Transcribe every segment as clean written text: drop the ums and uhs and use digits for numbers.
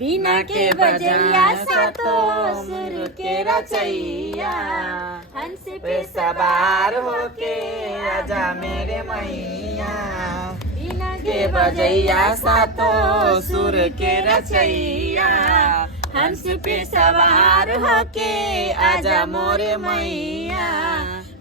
बिना के बजैया सातो सुर के रचैया, हंस पे सवार होके आजा मेरे मैया। बिना के बजैया सातो सुर के रचैया, हंस पे सवार होके आजा मोरे मैया।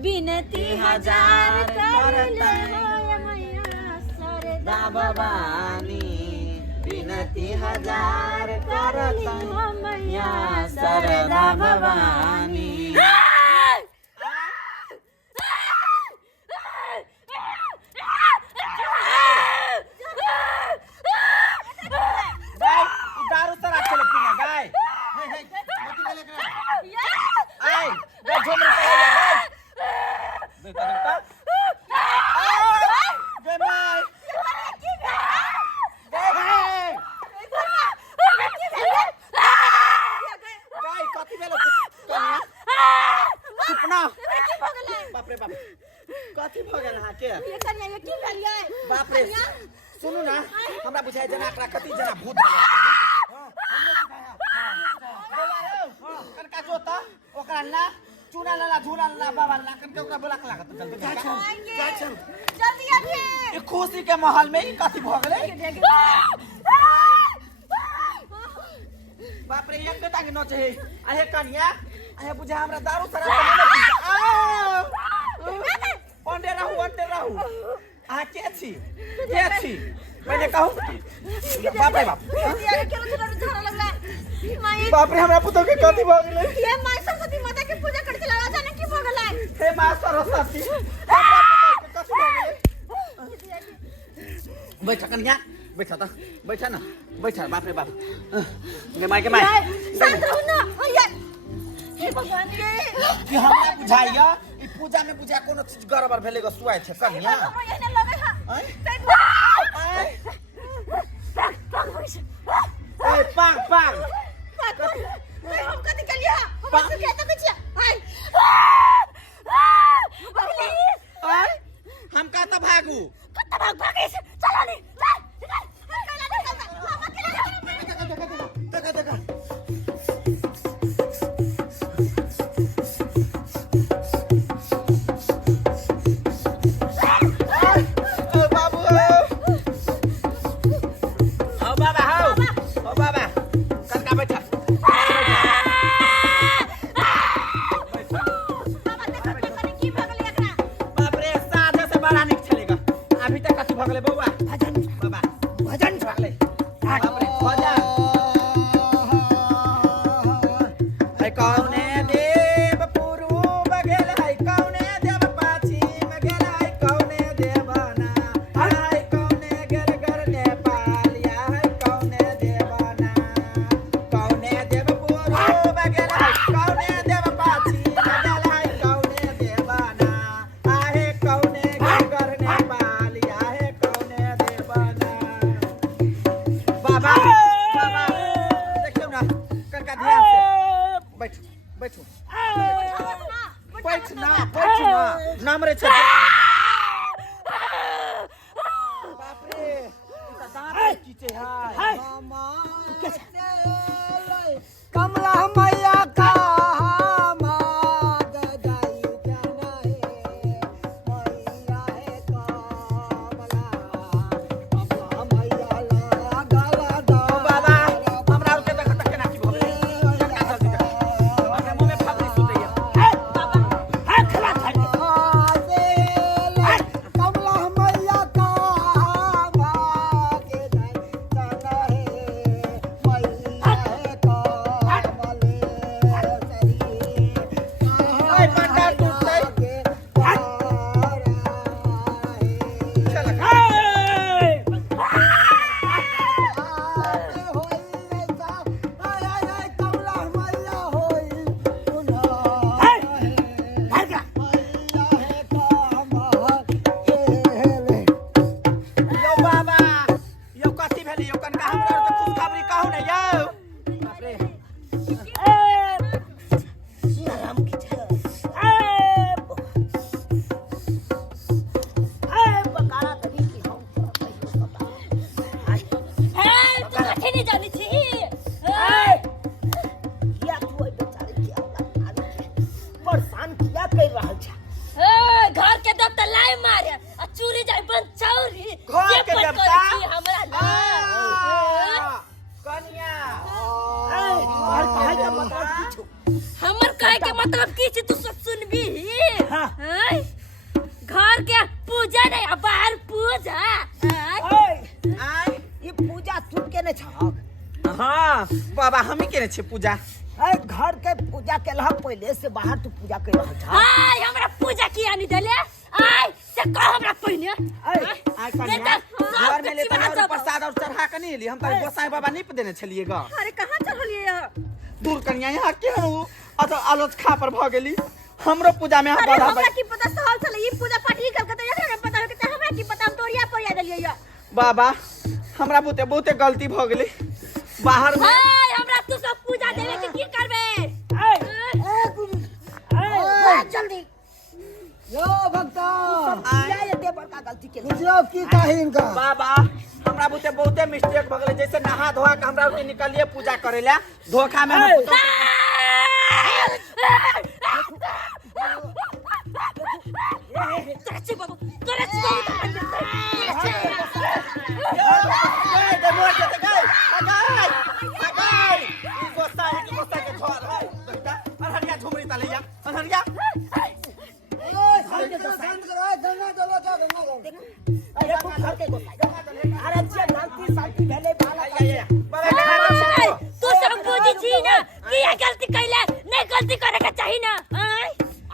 बिनती हजार कर ले मैया सरदा भवानी, बिनती हजार करत मैया सरदा भवानी। दारू तो रख ले पीना गाय आई गाय झूम रहा है गाय देखा देखा गाय माय गाय कथि भेलो कनिया सुपना बाप रे बाप कथि भ गेल हां के ये कनिया ये की भेलियै बाप रे सुनु ना हमरा बुझाय जना एकरा कथि जना भूत कनका जोता ओकरा ला चूना ला झूला ला बाबा ला कनका ओकरा बोला के लागत जल्दी जल्दी आबे। ये खुशी के माहौल में कथि भ गेलै बाप रे एक बेटा के नच है आहे कनिया आहे बुझा हमरा दारू सरा पंडे रहू आ के छी मैंने कहूं बाप रे बाप यार केलो छोरा झाड़ा लगला माई। बाप रे हमरा पुतो के कथि भ गेलै ये माई सरस्वती माता के पूजा करते लगा जाने की भ गेलै। हे मां सरस्वती हमरा पुतो के कथि भ गेलै बैठ कन्या बैठा ना बैठा बाप रे बाप के माई शांत रहू ना यार। हे भगवान रे कि हमरा बुझाइया ई पूजा में बुझा कोनो चीज गड़बड़ भेले ग सुआइ छे कन्या ये ने लगे हां हैं ए पांग हम कथि कलिया हम से कहता कुछ हाय आय हम का त भागू कत्ता भागे चला नी चल देखा बाबू आओ बाबा कनका बैठा बाप रे साझे से बड़ा निक चलेगा अभी तक कथि भ गेलै बौआ भजन बाबा भजन भ गेलै बाप रे भजन है कौने देव पूर्व गेल है कौने देव पश्चिम गेल है कौने देवना है कौने गेल घर नेपाल या है कौने देवना कौने देव पूर्व गेल है कौने देव पश्चिम गेल है कौने देवना आहे कौने गेल घर नेपाल या है कौने देवना बाबा देखियो ना कनका ध्यान से बैठो बैठ ना नाम रे छे बाप रे इता दांत कीचे हाय कमला मैया का माद जाई जाना है मैया है कमला मैया ला गाला दा बाबा हमरा के देख तक केना की भले कनका जल्दी कर हमरा मुंह में फाबरी सुतैया बाबा हां खला खा कमला मैया का माद जाई जाना है मैया है ओए पंडा टूटै चल यो बाबा यो कथि भेलै यो कनका हमरा के खुशखबरी कहू ने यौ बाप रे राम की जय बकारा तरी की हम है तू कथि नहीं जानी छी कहे के मतलब की छी तू सब सुनबी हाँ। हैं? घर के पूजा नहीं अब बाहर पूजा हैं? आय ये पूजा तू केने छक हाँ बाबा हमें केने छे पूजा घर के पूजा केलह पहले से बाहर तू पूजा कर रहा था आय हमरा पूजा किया नहीं देले आय से कह हमरा पहिने आय कन्या घर में लेते और प्रसाद और चढ़ा के नहीं ली हम तो गोसाई बाबा नहीं देने छलिए ग अरे कहां चढ़लिए दूर कन्या यहाँ के हूँ अच्छा आलोच खा पर भ गेली हमरो पूजा में अरे बाधा हमरा की पता सहल चले ई पूजा पाठ ही कलकत्ता या पता है कि हमरा की पता हम तोरिया परिया देलिए या बाबा हमरा बहुते बहुते गलती भ गेली बाहर में हाय हमरा तू सब पूजा देवे के की करबे जल्दी यो भक्ता आय। ये दे बड़का गलती के गुजराव की काहे इनका बाबा हमरा बहुते बहुते मिस्टेक भ गेले जैसे नहा धोआ के हमरा के निकलिए पूजा करेला धोखा में हम तोरे बाबू तोरे शांत करो गंगा चलो जा गंगा जाओ अरे तू घर के गोसाई अरे जे गलती शांति भेले तू सब बुझी छी ना कि ये गलती कैले नहीं गलती करे के चाहिए ना आय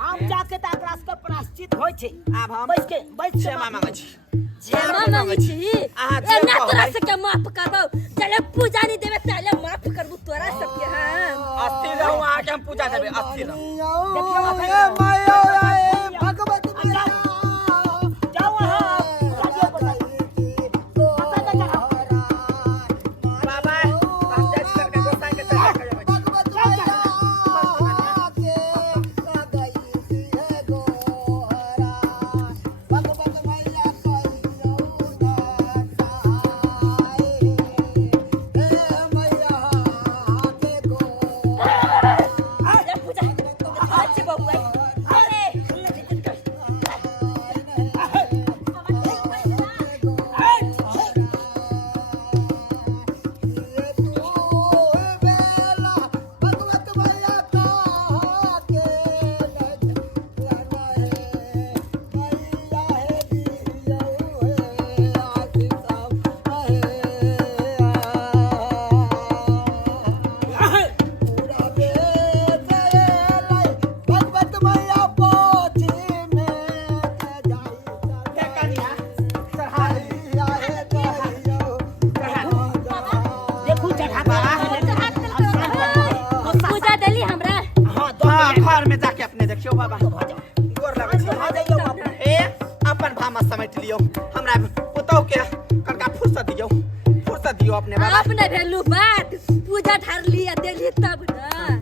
आम जाके त एकरा से प्रायश्चित होय छै आब हम बैठ के क्षमा मांगै छी क्षमा मांगे छी अहाँ ए जे ना कहबै। तोरा से के माफ करबो चले पूजा नहीं देवे चले माफ करबो तोरा सब के हां अस्थिर रहू अहाँ के हम पूजा देबै अस्थिर रहू ए माया ए भगवती मैया जाओ वहां बाबा हम जाय छी करके गोसाई के चढ़ा के जेबै भगवती मैया के गई है गोहरा भगवती मैया कहियो ना ए मैया के गोहरा अरे पूजा अच्छी बाबू अरे देखू चढ़ा पूजा देली हमरा हाँ घर में जाके अपने देखियो बाबा गोर लगै छी ए अपन भामा समेट लियो हमरा पुतौ के कनका फुर्सत दियो अपने बाबा अपने भेलू बात पूजा ठार लिया देली तब ना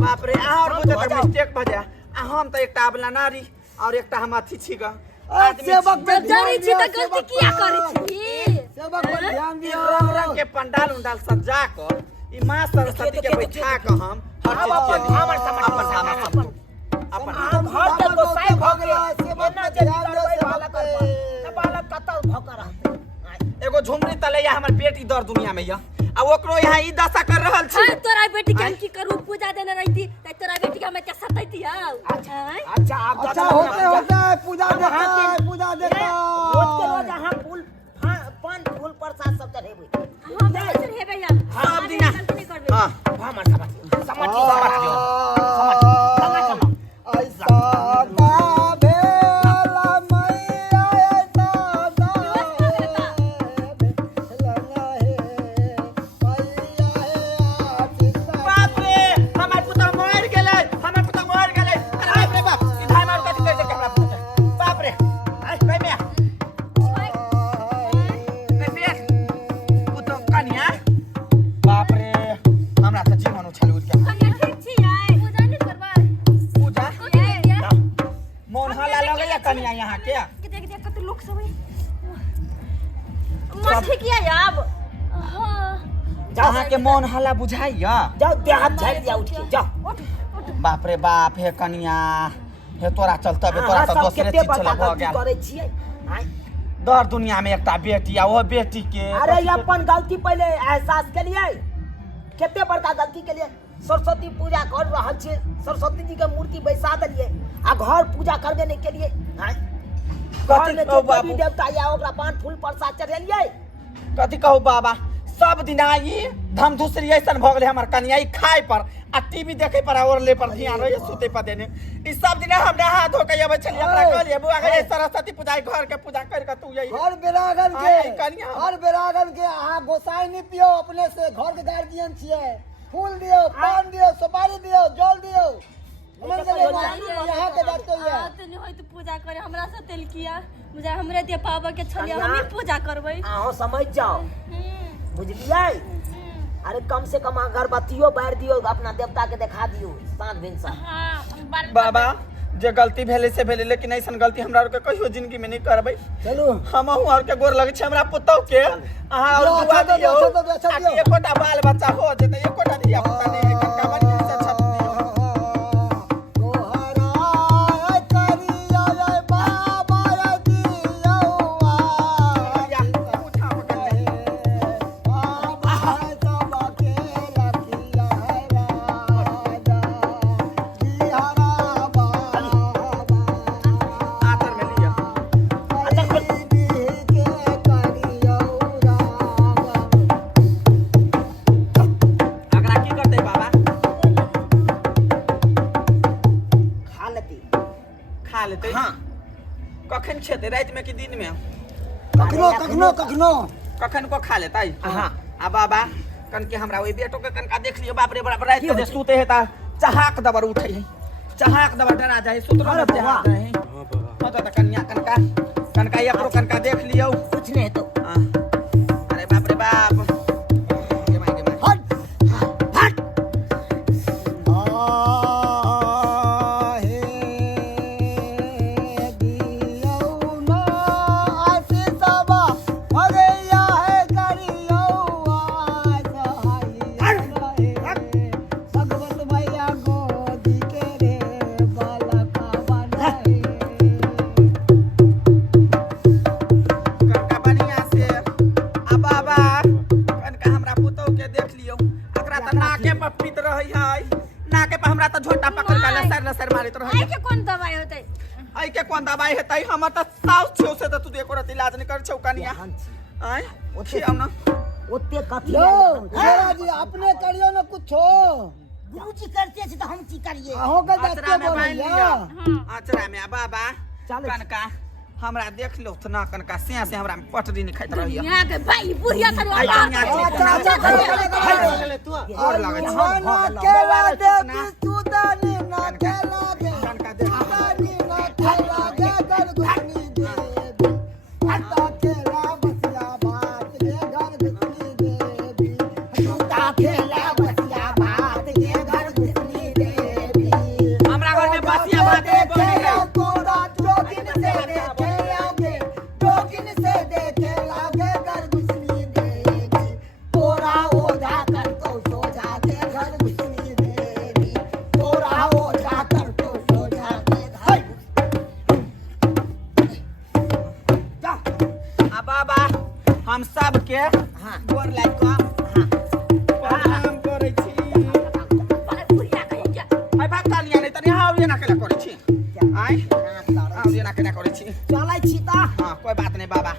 बाप रे अहाँ और बुझे त मिस्टेक भ जाय आ हम त एकटा अबला नारी और एकटा हम अथी छी ग सेवक जब जानी छी त गलती किया करी छी सेवक पर ध्यान ई दियो रंग रंग के पंडाल उंडाल सजा क ई मां सरस्वती के बैठा क हम हर चीज के हमर समझ अपन भामा अपन घर के गोसाई भ भगला गेल सेवक एना पर जे ध्यान दे बालक सेवक बालक कतल भकर एगो झुमरी तलैया हमर बेटी दर दुनिया में य आ ओकरो यहाँ ई दशा कर रहल छी हां तोरा बेटी के हम की करू पूजा देने रही त तोरा बेटी के हम के सतैती आओ अच्छा आप अच्छा होते होते पूजा देखा रोज के रोज अहाँ फूल पान फूल प्रसाद सब चढ़ेबै हम कैसे हे भैया सब दिना गलती नहीं करबे हां हमर समझ ऐसा का भेला मैया ऐसा का भेला है मैया है आशीष बाप रे हमर पुतौ मर गेलै अरे बाप रे बाप ई धाय मार कथि कर दे हमरा पुतौ बाप रे कहि में पुतौ कनिया बाप रे हमरा त जीवन उछल उठ के कन्या ठीक छी आय पूजा नहीं करबा पूजा मोन हाला लगैया कनिया यहाँ के देख देख कत लोग सब मन ठीक या अब हां अहाँ के मोन हाला बुझाइया जाओ देह हाथ झाड़ दिया उठ के जाओ बाप रे बाप हे कनिया हे तोरा चलते बे तोरा त दोसरे चीज छला भ गेल करे छियै दर दुनिया में एकटा बेटी आ ओ बेटी के अरे अपन गलती पहले एहसास के लिए कितने बड़का गलती के लिए सरस्वती पूजा कर रहा छे, सरस्वती जी के मूर्ति बैसा दिलिए आ घर पूजा करबे नहीं के लिए हैं घर में जो देवी देवता या ओकरा पान फूल प्रसाद चढ़ेलिए। कथी कहू बाबा, सब दिन आई धमधुसरी ऐसन भ गेले हमर कनिया ई खाए पर आ टीवी देखे पर और ले पर ध्यान रहे सुते पर देने ई सब दिन हम नहा धो के आबै छलिए हमरा कहलिए बुआ के सरस्वती पूजा घर के पूजा कर के तू यही हर बेरागन के अहाँ गोसाई नहीं पियो, अपने से घर के गार्जियन छिए। फूल दियो, पान दियो, सुपारी दियो, जल दियो। हमन के यहाँ के जाते है तो नहीं होई तो पूजा करे हमरा से तेल किया मुझे हमरे दे पावा के छलिए हम ही पूजा करबै। आहो समझ जाओ बुझलिए। अरे कम से कम अगरबत्तियों बार दियो, अपना देवता के दिखा दियो सांझ भिनसा। हां बाबा जे गलती भेले से भेले, लेकिन ऐसन गलती हमरा और के कहियो जिंदगी में नहीं करबै। चलो हम और के गोर लगे छै हमरा पुतौ के अहाँ और दुआ दियो एकोटा बाल बच्चा हो जेते, एकोटा दिया पुता नहीं है कनका बनी से छत कखन छेते रात में कि दिन में कखनो कखनो कखनो कखन को खा लेता है। हां आ बाबा कन के हमरा ओइ बेटो के कनका देख लियो बाप रे बड़ा रात के सुते है ता चहाक दबर उठे है, चहाक दबर डरा जाए सुतरो में चहाक रहे है। हां तो कन्या कनका एकरो कनका देख लियो कुछ नहीं तो अरे बाप रे बाप झोटा पकड़ के लसर मारित रहे। के कौन दवाई होतै आई के कौन दवाई हेतै हमर त साउस छौ से त तू एको रति इलाज नहीं कर छौ कनिया आय ओथे हम न ओते कथी लो जरा जी अपने करियो न कुछो गुरुजी करते छ त हम की करिए। अहो के आचरा जाते में बांध लिया बोलिया आचरा में बाबा कनका हमरा देख लो त ना कनका से हमरा में पटरी नहीं खाइत रहिया यहाँ के भाई बुढ़िया तर आई कन्या तू और लगे ना केला दे सुदानी ना केला दे कनका दे सुदानी ना केला दे दल गुनी दे आता केला बसिया बात दे घर गुनी देवी आता केला बसिया बात दे घर गुनी देवी हमरा घर में बसिया बात है बोली तोरा जोगिन से देखे आगे जोगिन से देखे लागे घर गुनी देवी तोरा ओझा कर तो सोझा के घर गुनी देवी तोरा ओझा कर तो सोझा के घर आ बाबा हम सब के गोर लाग को प्रणाम करै छी। बुढ़िया कहि क्या आई भाग तालिया नहीं तनी हाउ ना केला करै छी आई हाउ ना केला करै छी चलै छी त हां कोई बात नहीं बाबा आ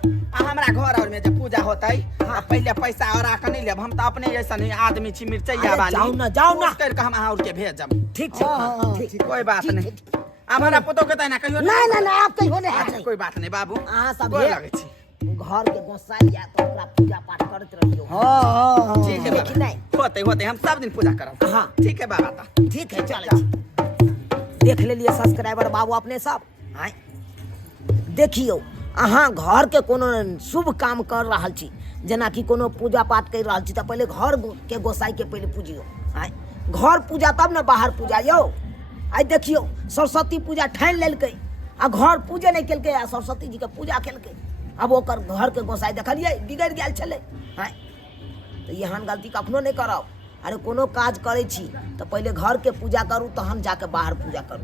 हमरा घर और में जब पूजा होतै पहले पैसा और आके नहीं लेब हम त अपने ऐसा नहीं आदमी छी मिर्चैया वाली जाओ ना कर के हम और के भेजब ठीक छै ठीक कोई बात नहीं हमारा पुतो के तना कहियो ना आप कहियो नहीं अच्छा, कोई बात नहीं बाबू अहाँ सब गोर लगै छी घर के गोसाई या तो ओकरा पूजा पाठ करत रहियो। हां ठीक है ठीक नहीं होते हम सब दिन पूजा करब हाँ। ठीक है बाबा ता ठीक है चलै छी देख लेलिए सब्सक्राइबर बाबू अपने सब आय देखियो अहाँ घर के कोनो शुभ काम कर रहल छी जेना कि कोनो पूजा पाठ कर रहल छी त पहले घर के गोसाई के पहले पूजियो आय घर पूजा तब न बाहर पूजा यौ। आइ देखियो सरस्वती पूजा ठान लेलकै आ घर पूजे नहीं केलकै आ सरस्वती जी के पूजा केलकै अब ओकर घर के गोसाई देखलिए बिगड़ गेल छलै आय तो एहन गलती कखनो नहीं करब। अरे कोनो काज करे छी तो पहले घर के पूजा करू तहन जाके बाहर पूजा करू।